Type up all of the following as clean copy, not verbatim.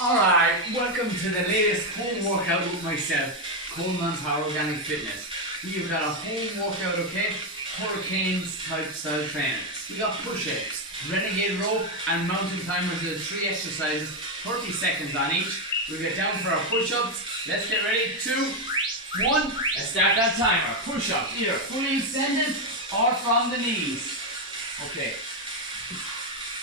Alright, welcome to the latest home workout with myself, Coleman's Power Organic Fitness. We've got a home workout, okay? Hurricanes type style training. We got push-ups, Renegade Row and mountain climbers. There's 3 exercises, 30 seconds on each. We get down for our push-ups. Let's get ready. 2, 1, let's start that timer. Push-up, either fully extended or from the knees. Okay.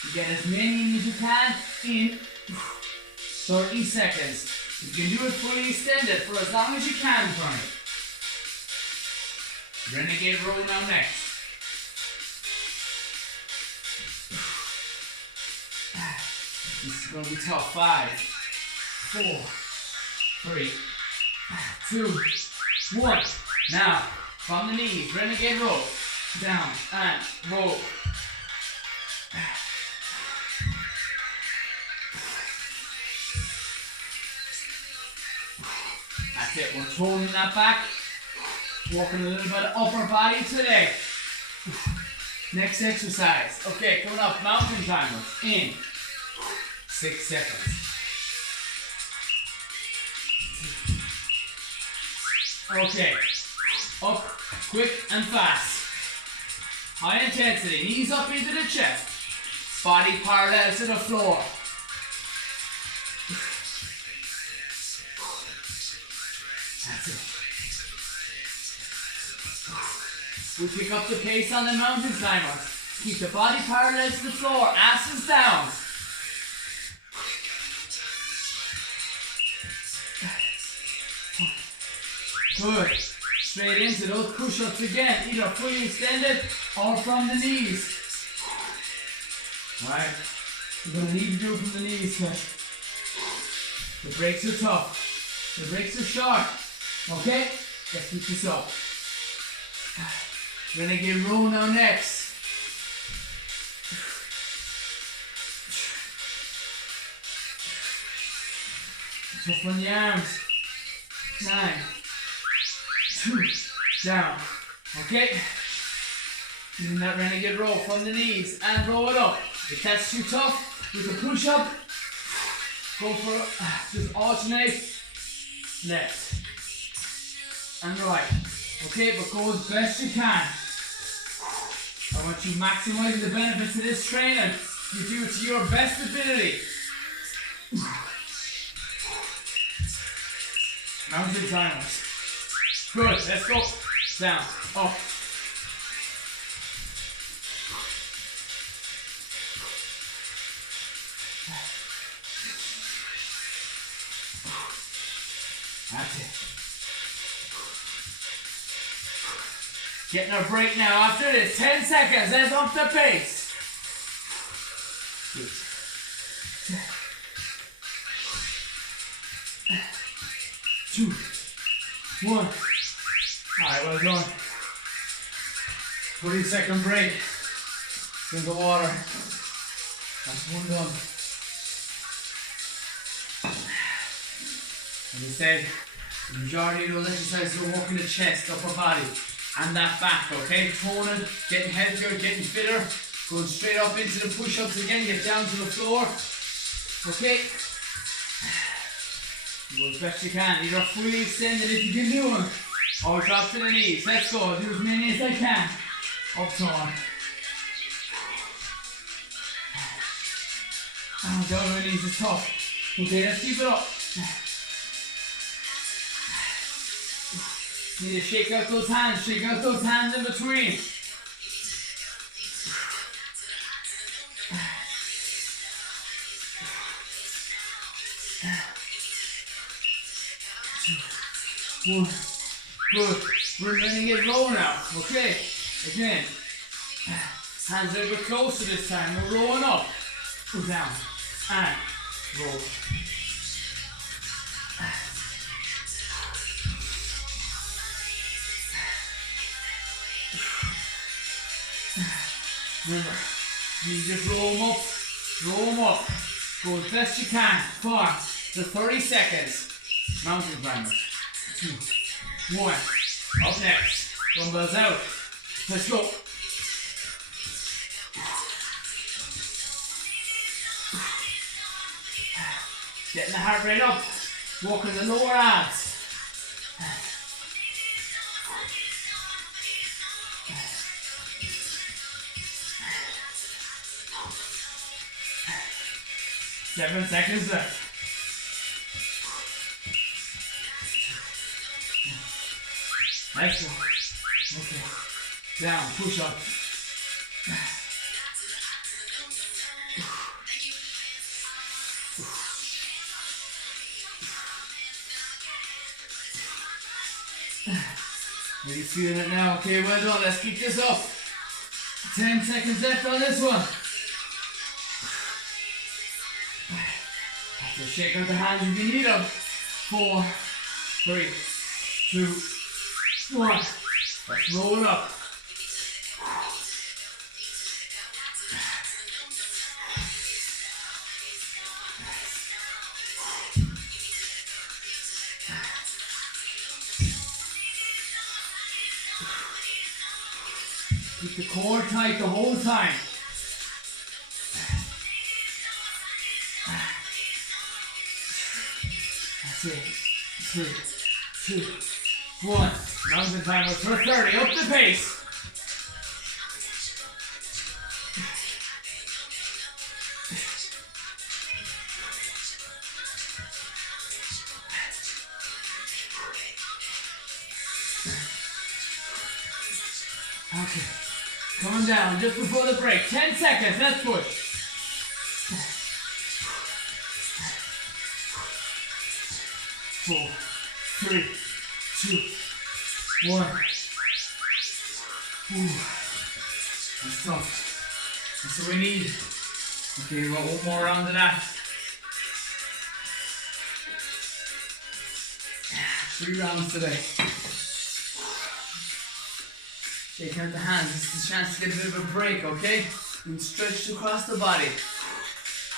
You get as many as you can in 30 seconds. You can do it fully extended for as long as you can for me. Renegade Row now next. This is going to be tough. 5, 4, 3, 2, 1. Now, from the knees, Renegade Row. Down and roll. That's it, we're toning that back. Working a little bit of upper body today. Next exercise. Okay, coming up, mountain climbers. In 6 seconds. Okay, up, quick and fast. High intensity, knees up into the chest. Body parallel to the floor. That's it. We pick up the pace on the mountain climbers. Keep the body parallel to the floor, asses down. Good. Straight into those push-ups again, either fully extended or from the knees. Alright, we're going to need to do it from the knees because the breaks are tough. The breaks are short. Okay, let's keep this up. Renegade Row now next. Tough on the arms. 9, 2, down. Okay, using that Renegade Row from the knees and roll it up. If that's too tough, with the push up, go for just alternate left and right. Okay, but go as best you can. I want you maximizing the benefits of this training. You do it to your best ability. Mountain climbers. Good, let's go. Down, up. That's it. Getting a break now after this. 10 seconds, let's up the pace. 2, 1. Alright, well done. 30-second break. Drink the water. That's one done. As I said, the majority of those exercises are working the chest, upper body, and that back, okay? Toning, getting heavier, getting fitter, going straight up into the push-ups again, get down to the floor, okay? Do as best you can, either fully extended if you can do them, or drop to the knees. Let's go, do as many as I can. Up torn. Oh, down to the knees is tough. Okay, let's keep it up. Need to shake out those hands in between. One. Good. We're Renegade Row now. Okay. Again. Hands a little bit closer this time. We're rolling up. Go down. And roll. Remember, you just roll them up, go as best you can for the 30 seconds. Mountain climbers. 2, 1. Up next. Dumbbells out. Let's go. Getting the heart rate up. Working the lower abs. Seven seconds left. Nice one. Okay. Down, push up. Are you feeling it now? Okay, well done. Let's keep this up. 10 seconds left on this one. So shake out the hands if you need them. 4, 3, 2, 1. Let's roll it up. Keep the core tight the whole time. That's it. 3, 2, 1. Mountain timers for 30. Up the pace. Okay. Coming down just before the break. 10 seconds. Let's push. 4, 3, 2, 1. Ooh. That's tough. That's what we need. Okay, we've got one more round of that. 3 rounds today. Shaking out the hands. This is a chance to get a bit of a break, okay? You can stretch across the body.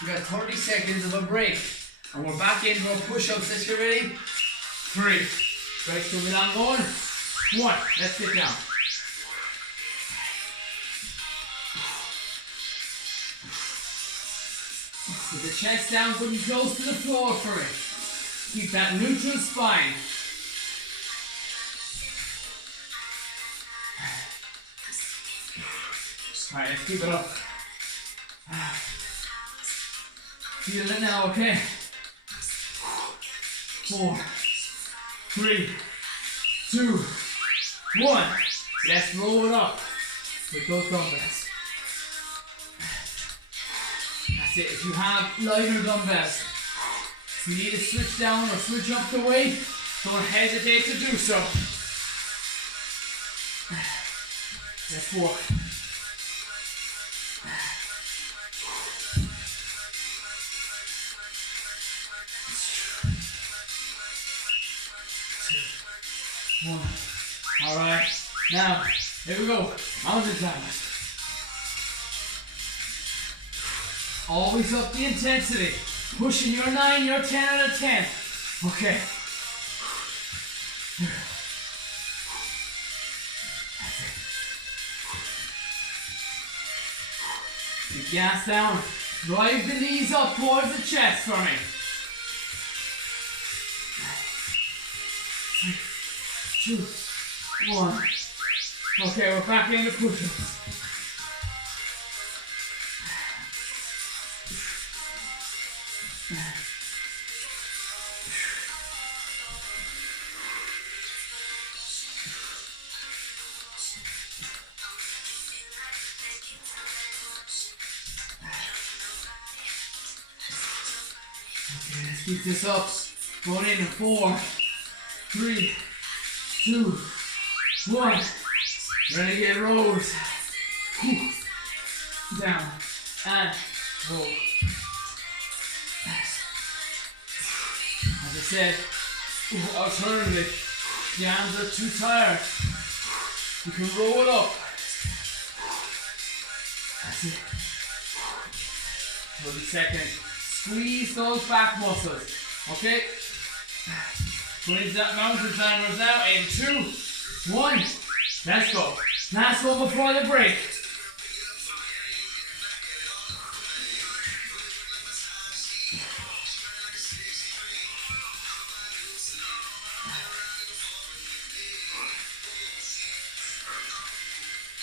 We got 30 seconds of a break. And we're back into our push-ups. Let's get ready. 3. Stretch to Milan going. 1. Let's get down. Put the chest down, good and close to the floor for it. Keep that neutral spine. Alright, let's keep it up. Feel it now, okay? 4, 3, 2, 1. Let's roll it up with those dumbbells. That's it. If you have lighter dumbbells, if you need to switch down or switch up the weight, don't hesitate to do so. Let's work. One. All right. Now, here we go. Mountain climbers. Always up the intensity. Pushing your 9, your 10 out of 10. Okay. Keep gas down. Drive the knees up towards the chest for me. 3, 2, 1. Okay, we're back into push-ups. Okay, let's keep this up. Going in 4, 3, 2, 1. Renegade rows. Down and roll. As I said, alternatively, the arms are too tired. You can roll it up. That's it. 30 seconds. Squeeze those back muscles. Okay? Squeeze that mountain climbers now in 2, 1. Let's go. Last one before the break.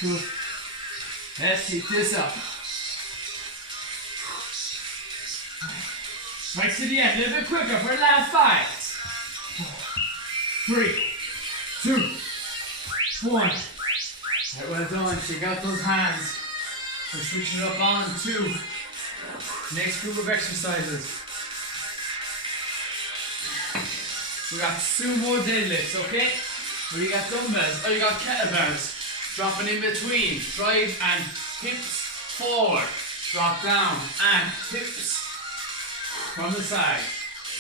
Good. Let's keep this up. Right to the end, a little bit quicker for the last 5. 3, 2, 1. Right, well done. Check out those hands. We're switching it up on to next group of exercises. We got sumo deadlifts, okay? Where you got dumbbells, or you got kettlebells. Dropping in between, drive and hips forward. Drop down and hips from the side.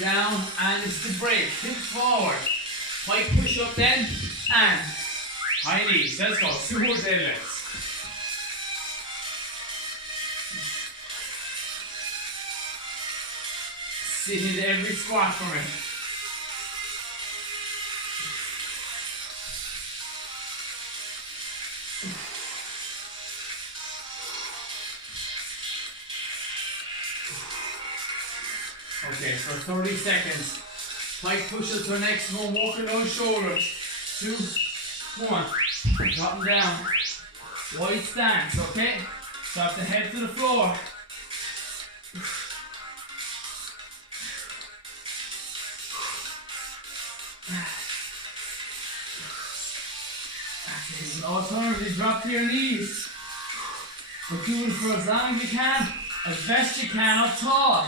Down and it's the break, hips forward. Pike push up then, and high knees. Let's go, sumo deadlifts. Sit into every squat for me. Okay, for 30 seconds. Pike push up to our next one, walking those shoulders. 2, 1. Drop them down. Wide stance, okay? Drop the head to the floor. Alternatively, drop to your knees. But do it for as long as you can, as best you can, up tall.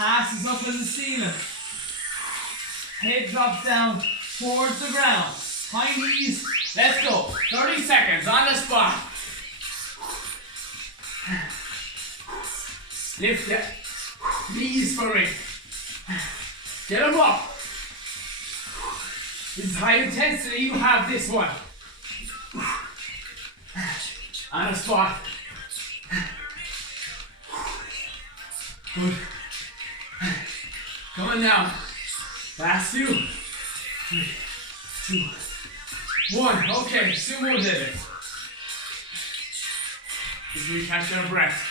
Ass is up in the ceiling. Head drops down towards the ground. High knees. Let's go. 30 seconds on the spot. Lift it. Knees for me. Get them up. This is high intensity. You have this one. On the spot. Good. Coming down. Last 2. 3, 2, 1. Okay, sumo did it. As we catch our breath.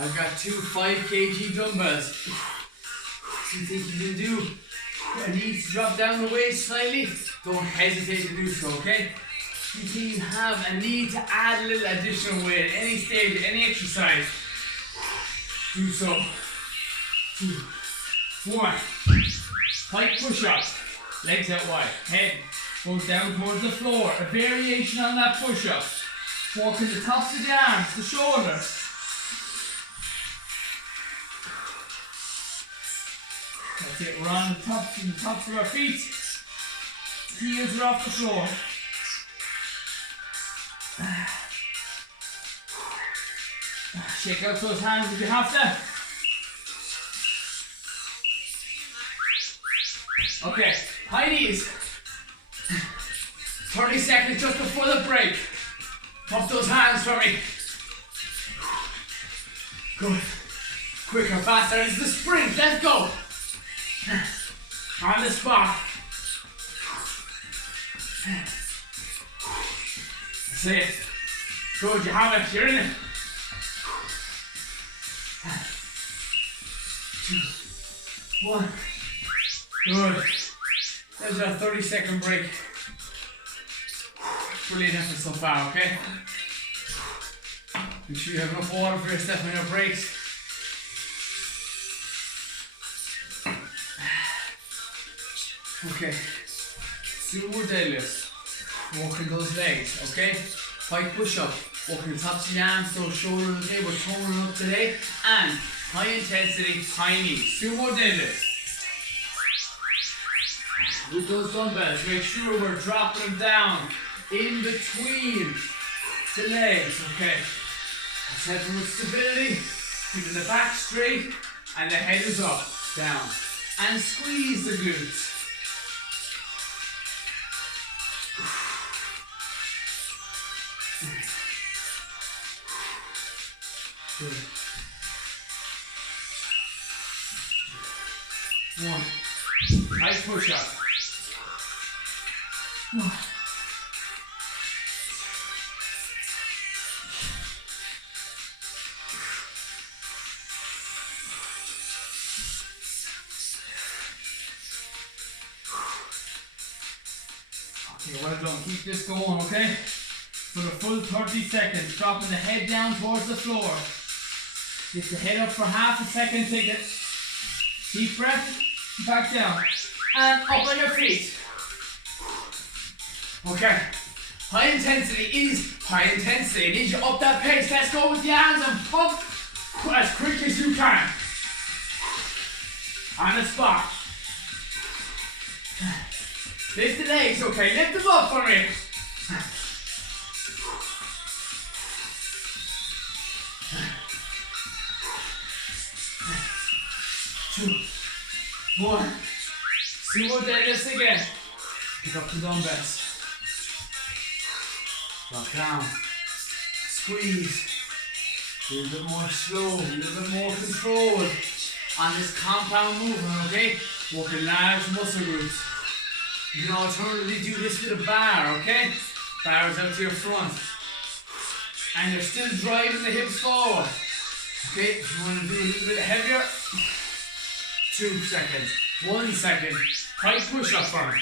I've got 2 5 kg dumbbells. If you think you can do a knee to drop down the waist slightly, don't hesitate to do so, okay? If you think you have a need to add a little additional weight at any stage, any exercise, do so. 2, 1. Pike push up. Legs out wide. Head goes down towards the floor. A variation on that push up. Walking the tops of the arms, the shoulders. That's it, we're on the tops of our feet. Heels are off the floor. Shake out those hands if you have to. Okay, high knees. 30 seconds just before the break. Pop those hands for me. Good. Quicker, faster. It's the sprint. Let's go. On the spot. That's it. Good, you have it. You're in it. 2, 1. Good. There's a 30-second break. Brilliant effort so far, okay? Make sure you have enough water for yourself on your breaks. Okay, sumo deadlifts, walking those legs, okay? Pike push up, walking the tops of the arms, those shoulders, okay? We're toning up today, and high intensity, high knees, sumo deadlifts. With those dumbbells, make sure we're dropping them down in between the legs, okay? Let's head with stability, keeping the back straight, and the head is up, down, and squeeze the glutes. Good. 1. Pike push up. 1. Okay, well done. Keep this going, okay? For the full 30 seconds, dropping the head down towards the floor. Lift the head up for half a second, take it. Deep breath, back down. And up on your feet. Okay. High intensity is high intensity. It needs you up that pace. Let's go with the arms and pump as quick as you can. On the spot. Lift the legs, okay? Lift them up for me. 2, 1. Sumo deadlifts again. Pick up the dumbbells. Drop down. Squeeze. A little bit more slow, a little bit more control on this compound movement, okay? Working large muscle groups. You can alternatively do this with a bar, okay? Bars out to your front. And you're still driving the hips forward. Okay, if you want to do a little bit heavier, 2 seconds, 1 second. Pike push up for me.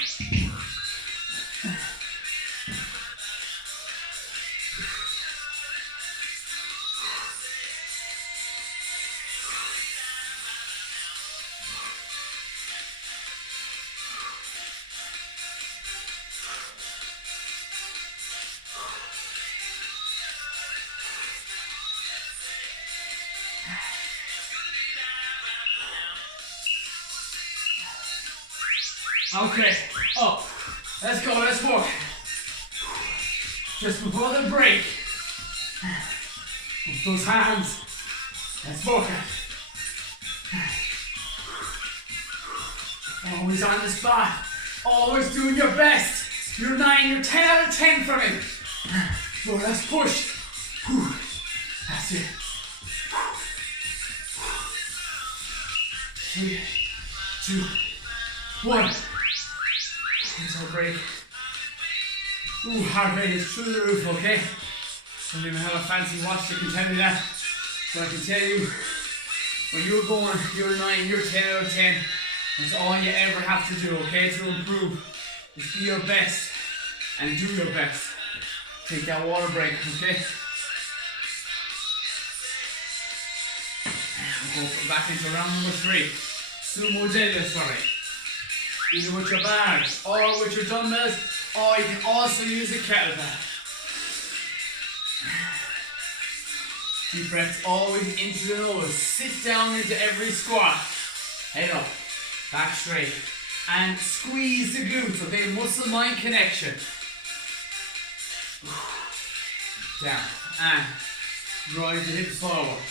Okay, up. Let's go, let's work. Just before the break. With those hands. Let's work it. Always on the spot. Always doing your best. You're 9, you're 10 out of 10 for me. So let's push. That's it. 3, 2, 1. Here's our break. Heart rate is through the roof, okay? Don't even have a fancy watch that can tell me that. So I can tell you, when you're going, you're 9, you're 10 out of 10. That's all you ever have to do, okay, to improve. Is be your best and do your best. Take that water break, okay? And we'll go back into round number 3. Sumo deadlifts for me. Either with your bars or with your dumbbells, or you can also use a kettlebell. Deep breaths always into the nose. Sit down into every squat. Head up, back straight, and squeeze the glutes, okay? Muscle-mind connection. Down, and drive the hips forward.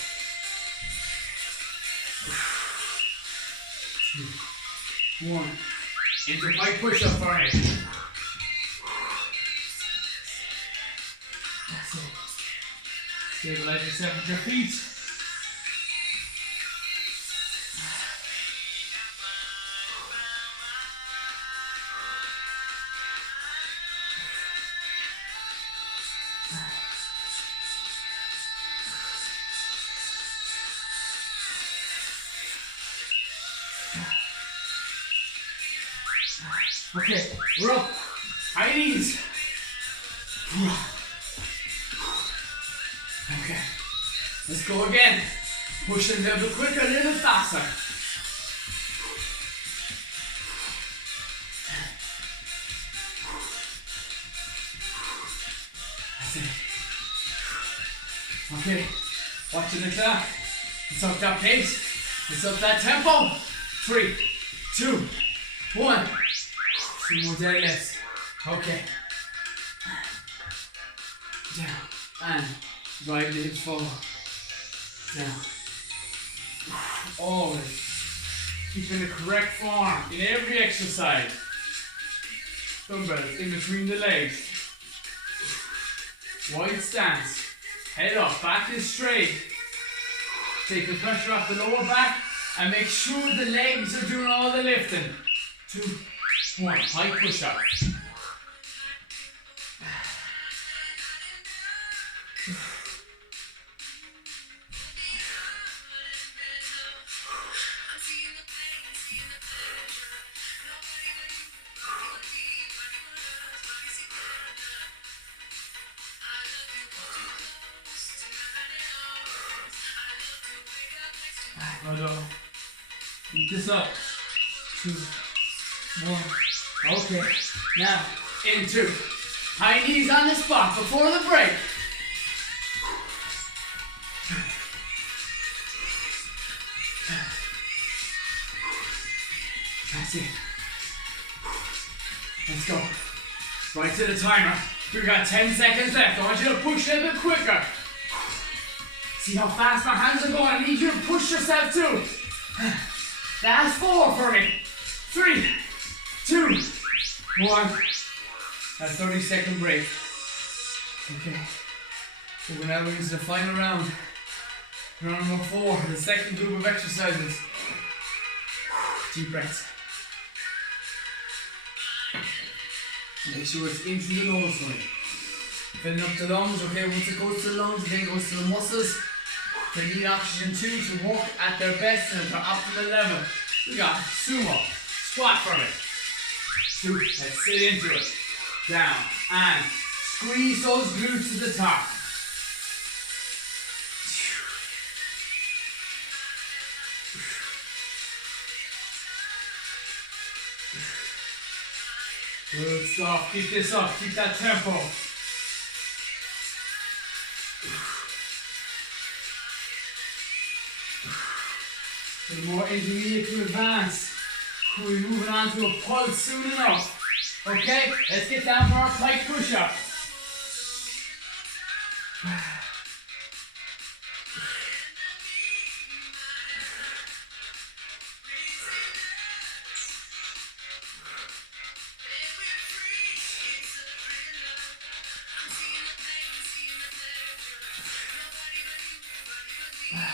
2, 1. Into pike push up for me. That's it. Stabilize yourself with your feet. Okay, we're up. High knees. Okay, let's go again. Push a little bit quicker, a little faster. That's it. Okay, watching the clock. Let's up that pace. Let's up that tempo. 3, 2, 1. Sumo deadlifts. Okay. Down. And drive the hips forward. Down. Always keeping the correct form in every exercise. Dumbbells in between the legs. Wide stance. Head up. Back is straight. Take the pressure off the lower back and make sure the legs are doing all the lifting. 2, 1. Pike push up. Hold on. Keep this up. 2, 1. Okay. Now, into high knees on the spot before the break. That's it. Let's go. Right to the timer. We've got 10 seconds left. I want you to push a little bit quicker. See how fast my hands are going? I need you to push yourself too. Last 4 for me. 3, 2, 1. A 30-second break. Okay. So we're now into the final round. Round number 4, the second group of exercises. Deep breaths. Make sure it's into the nose for me. Filling up the lungs, okay, once it goes to the lungs, then it goes to the muscles. They need oxygen too to work at their best and at their optimal level. We got Sumo, squat from it. 2, let's sit into it. Down, and squeeze those glutes to the top. Good stuff, keep this up, keep that tempo. A little more intermediate to advanced. We're moving on to a pulse soon enough. Okay, let's get down for our Pike Push Up.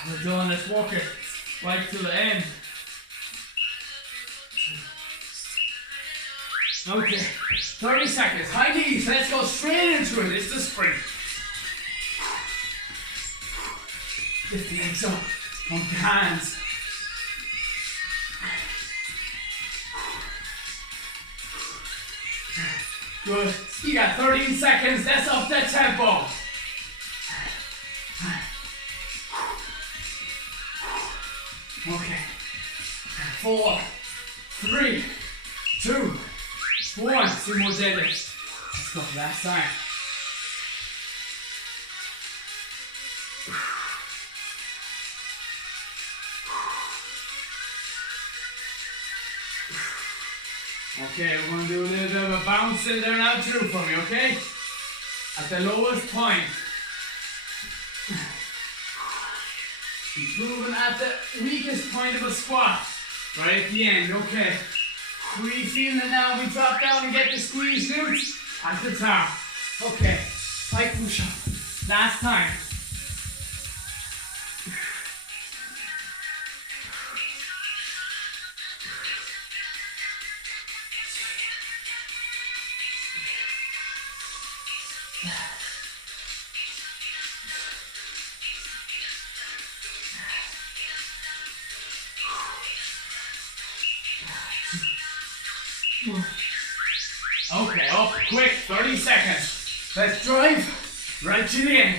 We're done, let's walk it right to the end. Okay, 30 seconds, high knees, let's go straight into it, it's the sprint. Lift the legs up, pump the hands. Good, you got 13 seconds, let's up that tempo. Okay, 4, 3, 2, 1. Sumo deadlift. Let's go, last time. Okay, we're going to do a little bit of a bounce in there now too for me, okay? At the lowest point. Keep moving at the weakest point of a squat. Right at the end, okay. We feeling it now, we drop down and get the squeeze glutes at the top. Okay, Pike Push Up. Last time. Okay, up quick, 30 seconds. Let's drive right to the end.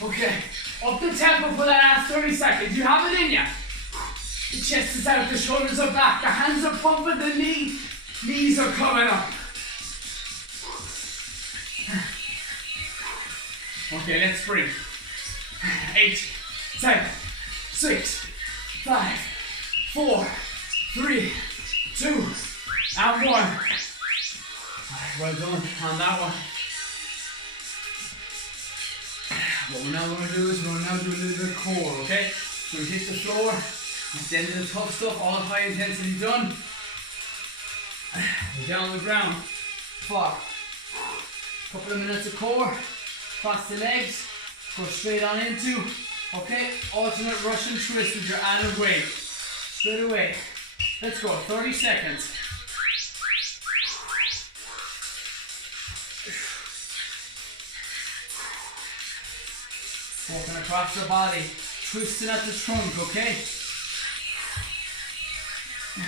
Okay, up the tempo for the last 30 seconds. You have it in ya. The chest is out, the shoulders are back, the hands are pumping, the knees are coming up. Okay, let's sprint. 8, 7, 6, 5, 4, 3, 2, and 1. Alright, well done on that one. What we're now going to do is we're now do a little bit of core, okay? So we hit the floor, at the end of the tough stuff, all high intensity done. We're down on the ground. 5. Couple of minutes of core, cross the legs, go straight on into, okay? Alternate Russian twist with your added weight. Straight away. Let's go, 30 seconds. Walking across the body, twisting at the trunk, okay?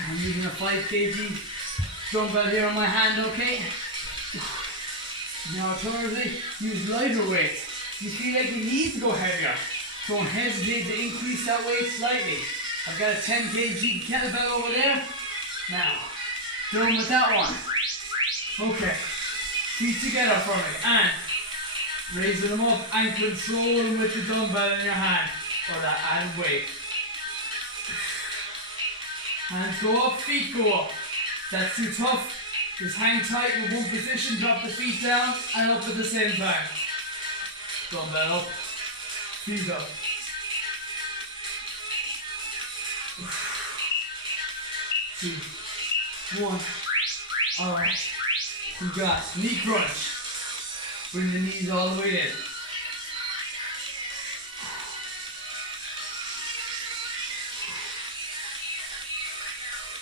I'm using a 5 kg dumbbell here on my hand, okay? Now alternatively, use lighter weights. You feel like you need to go heavier, Don't hesitate to increase that weight slightly. I've got a 10 kg kettlebell over there. Now, done with that one. Okay, feet together for me, and raising them up and controlling with the dumbbell in your hand for that added weight. Hands go up, feet go up. That's too tough. Just hang tight in one position, drop the feet down and up at the same time. Dumbbell up, feet up. 2, 1. Alright. We got knee crunch. Bring the knees all the way in.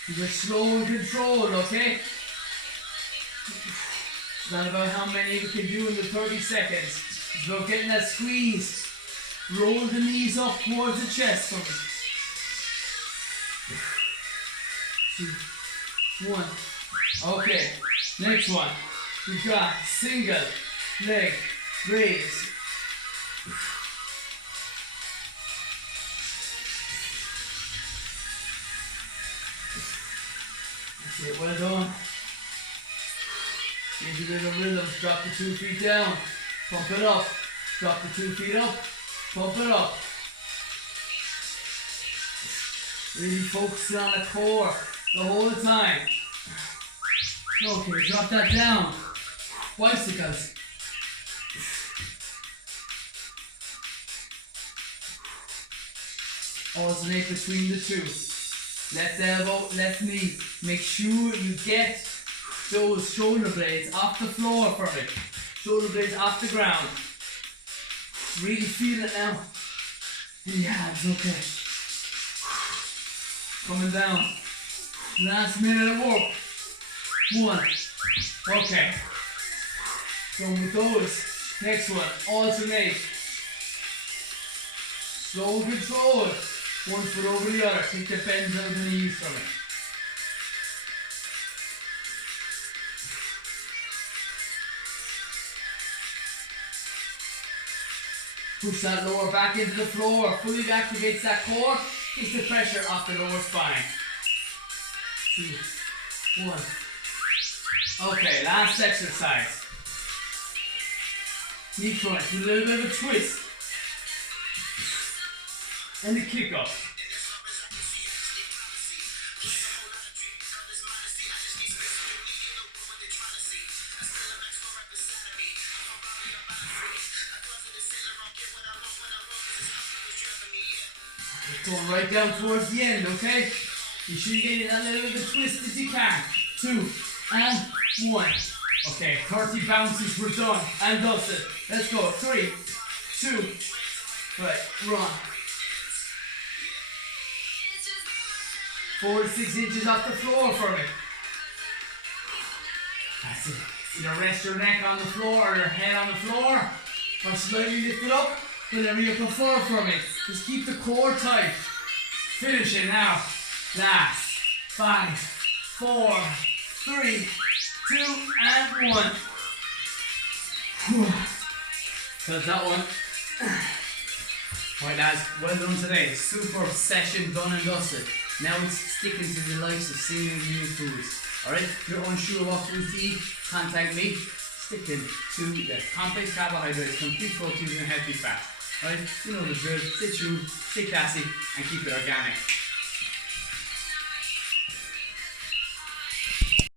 You get slow and controlled, okay? It's not about how many you can do in the 30 seconds. It's about getting that squeeze. Roll the knees up towards the chest for me. 2, 1. Okay, next one. We've got single leg raise. That's it, well done. Give you a bit of rhythm. Drop the 2 feet down. Pump it up. Drop the 2 feet up. Pump it up. Really focusing on the core the whole time. Okay, drop that down. Bicycles. Alternate between the two. Left elbow, left knee. Make sure you get those shoulder blades off the floor for me. Shoulder blades off the ground. Really feel it now. Yeah, it's okay. Coming down. Last minute of work. 1. Okay. Done with those. Next one. Alternate. Slow and controlled. One foot over the other. Take the bends out of the knees from it. Push that lower back into the floor. Fully activates that core. Takes the pressure off the lower spine. 2, 1. Okay, last exercise. Knee crunch with a little bit of a twist. And the kick up. Going right down towards the end, okay? You should get that little bit of a twist as you can. 2 and 1. Okay, 30 bounces, we're done and dusted. Let's go. 3, 2, right, run. 4 to 6 inches off the floor for me. That's it. Either rest your neck on the floor or your head on the floor, or slightly lift it up, whatever you prefer for me. Just keep the core tight. Finish it now. Last. 5, 4, 3, 2, and 1. That's that one. Alright lads, well done today. Super session done and dusted. Now it's sticking to the likes of seeing new foods. Alright, if you're unsure of what food to eat, contact me. Sticking to the complex carbohydrates, complete proteins and healthy fats. Alright, you know the drill. Stay true, stay classy, and keep it organic.